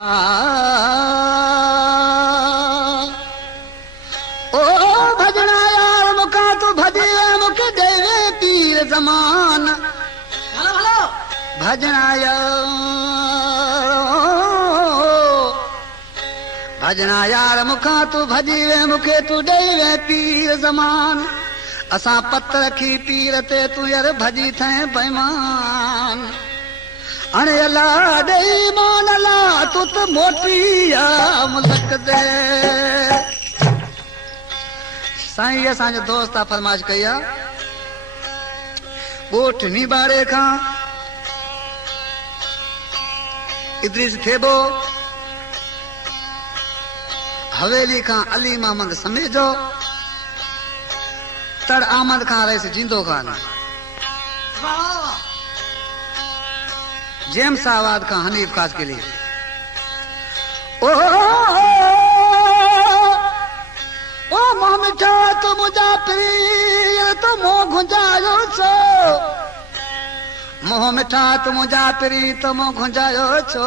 ओ भजना यार मुका तो भजे मुख देवे पीर जमान भजना यार मुखा तू भजीवे मुखे तू देवे पीर जमान असा पत रखी पीर ते तू यार भजी थे बेमान अणे अला दे मान अला तू तो मोटी या मुल्क दे साईं असांजो दोस्त फरमाइश कई आहे ॻोठ नीबाड़े खां इद्रीस थेबो हवेली खां अली मोहम्मद समेजो तड़ आमद खां रईस जिंदो खान जेम्स आबाद खां हनीफ खास के लिए ओ मोहम्मद तो मुझा पीर तो मोह गुंजायो छो मोह मिठा तो मुझा पीरी तो मोह गुंजायो छो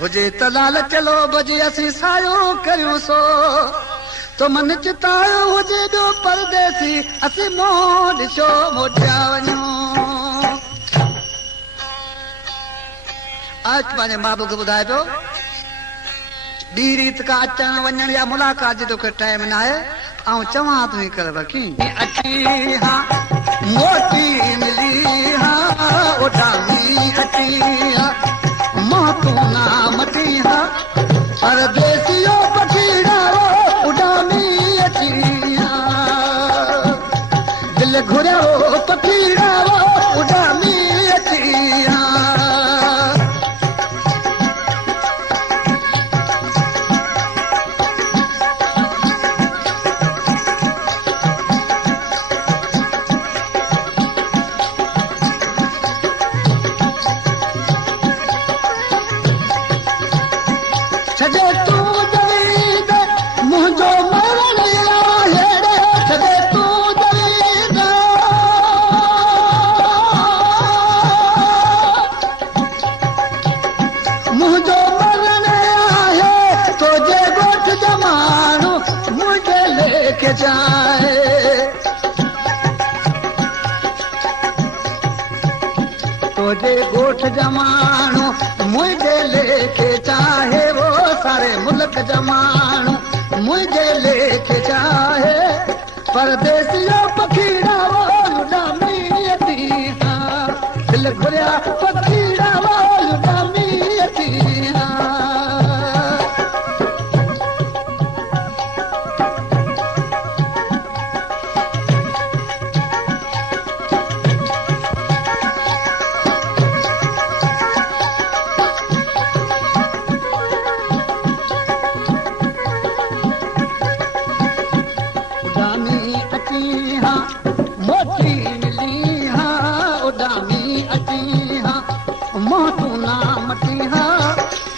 हुजे तलाल चलो बजे असी सायो करियो सो तो मन चितायो हुजे जो परदेसी असी मोह ॾिसो मोटिया वञो आज पंहिंजे बाबू खे ॿुधाए पियो ॿी रीत खां अचण वञण या मुलाक़ात जो तोखे टाइम न आहे ऐं चवां तूं कर वकी अची हा मोटी मिली हा उडामी अची हा मां तूं ना मटी हा परदेसियो पखीड़ा उडामी अची हा दिल घुरियो पखीड़ा उडामी अची हा गोठ जमानो मुझे लेके चाहे वो सारे मुल्क जमानो मुझे लेके चाहे परदेसियों पखीड़ा वो लुडामी अती हा दिल घुरिया पखीड़ा वो लुडामी अती हा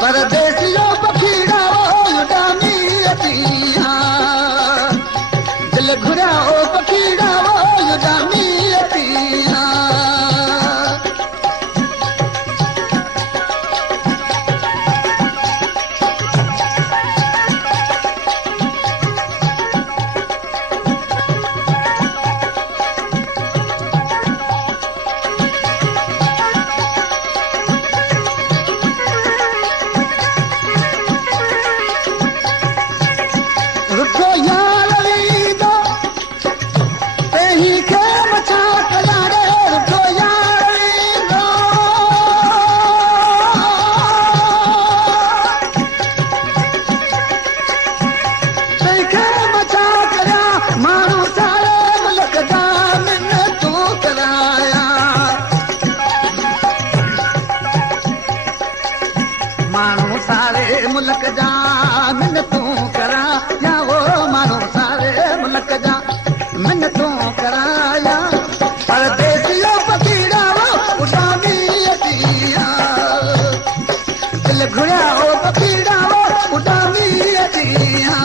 परदेसियों पखीड़ा उडामी अची हा दिल घुरिया पखीड़ा उडामी अची हा मानू सारे मुल्क जा मिन्नतूं करा या वो मानू सारे मुल्क जा मिन्नतूं करा या परदेसियो पखीड़ा उडामी अची हा दिल घुरिया पखीड़ा उडामी अची हा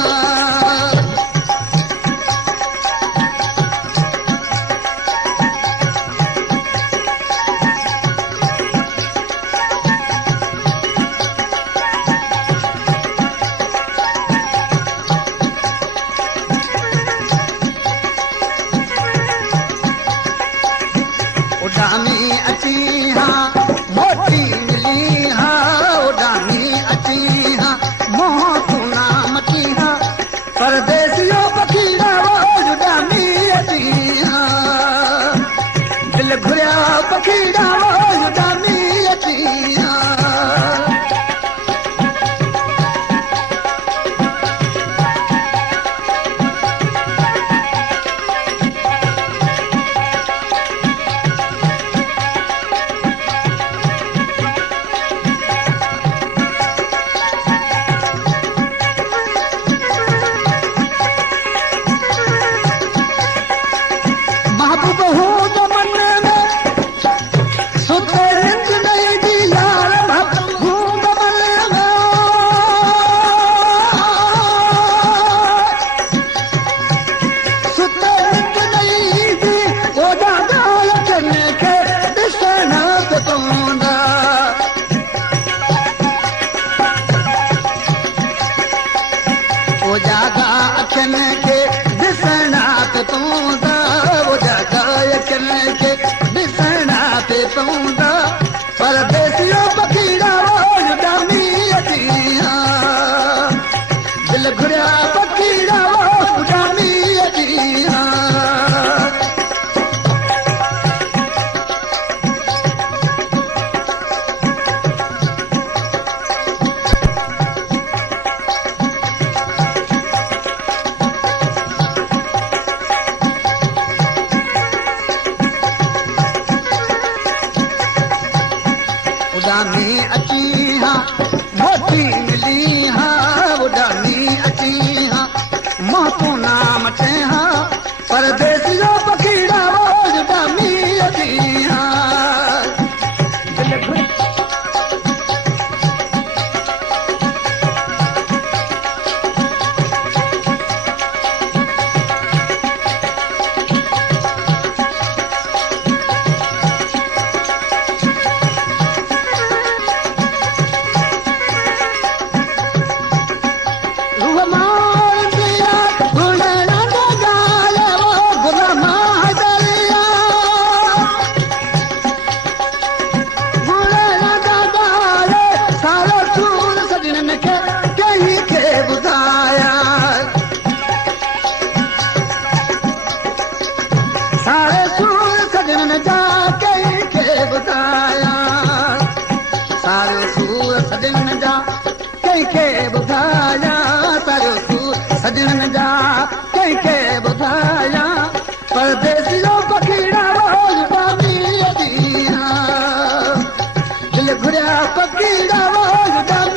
पवंदा वो जॻह के ॾिसणा पे पवंदा परदेसियो पखीड़ा उॾामी अचिया दिल घुरिया पखीड़ा उॾामी अचिया उॾामी अची हा मोती मिली हा उॾामी अची हा मोतू नाम थे हा परदेसियो पखीड़ा उॾामी अची हा सारे सूर सजन जा कंहिंखे ॿुधाया सारे सूर सजन जा कंहिंखे ॿुधाया सारे सूर सजन जा कंहिंखे ॿुधाया परदेसियो पखीड़ा उॾामी अचिया दिल घुरिया पखीड़ा उॾामी